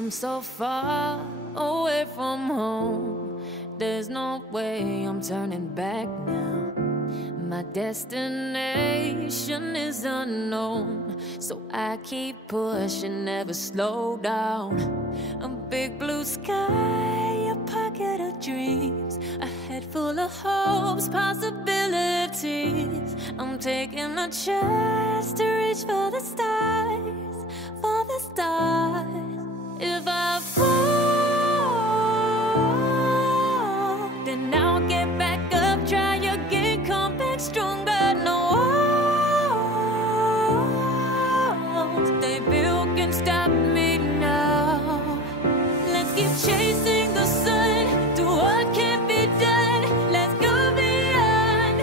I'm so far away from home. There's no way I'm turning back now. My destination is unknown, so I keep pushing, never slow down. A big blue sky, a pocket of dreams, a head full of hopes, possibilities. I'm taking a chance to reach for the stars, for the stars. If I fall, then I'll get back up, try again, come back stronger. No walls they built can stop me now. Let's keep chasing the sun, do what can't be done. Let's go beyond,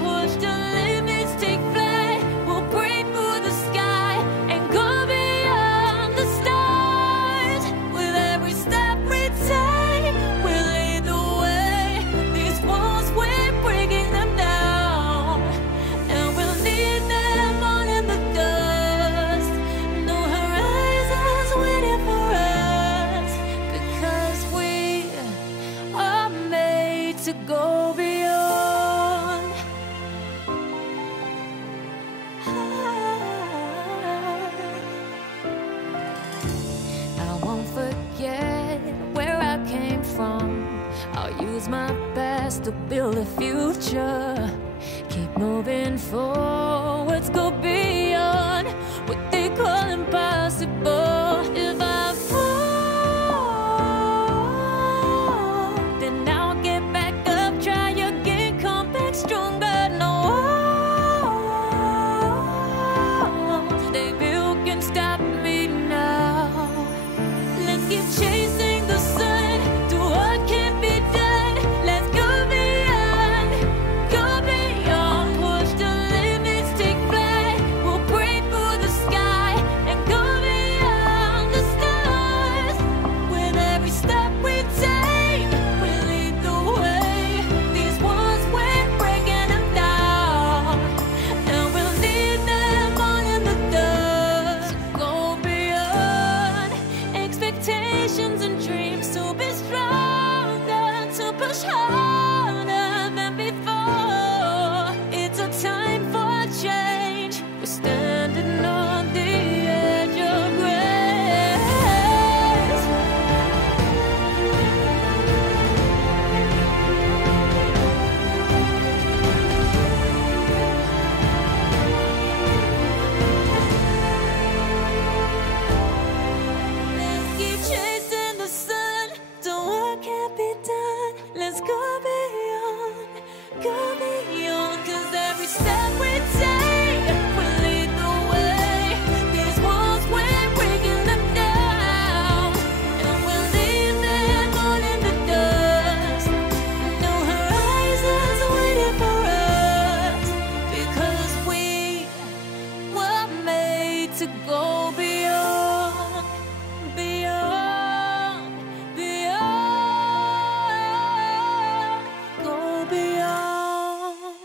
push the limits, take flight. We'll break through the sky and go beyond the stars. With every step we take, we'll lead the way. These walls, we're breaking them down, and we'll leave them all in the dust. No horizons waiting for us, because we are made to go beyond. I won't forget where I came from. I'll use my best to build a future. Keep moving forwards, go beyond what they call impossible. If I fall, then I'll get back up, try again, come back stronger. No walls they built can stop me now. Let's keep chasing the sun, do what can't be done. Let's go beyond, push the limits, take flight. We'll break through the sky and go beyond the stars. With every step we take, we lead the way. These walls, we're breaking them down, and we'll leave them all in the dust. Go beyond expectations and dreams, to be stronger, to push harder than before. It's a time for change. We're standing on the edge of grace. Let's keep chasing the sun, do what can't be done. Let's go beyond, 'cause every step we take will lead the way. These walls, we're breaking them down, and we'll leave them all in the dust. No horizons waiting for us, because we were made to go beyond, beyond, go beyond.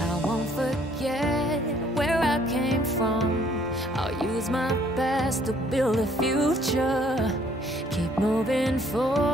I won't forget where I came from. I'll use my best to build a future. Keep moving forward.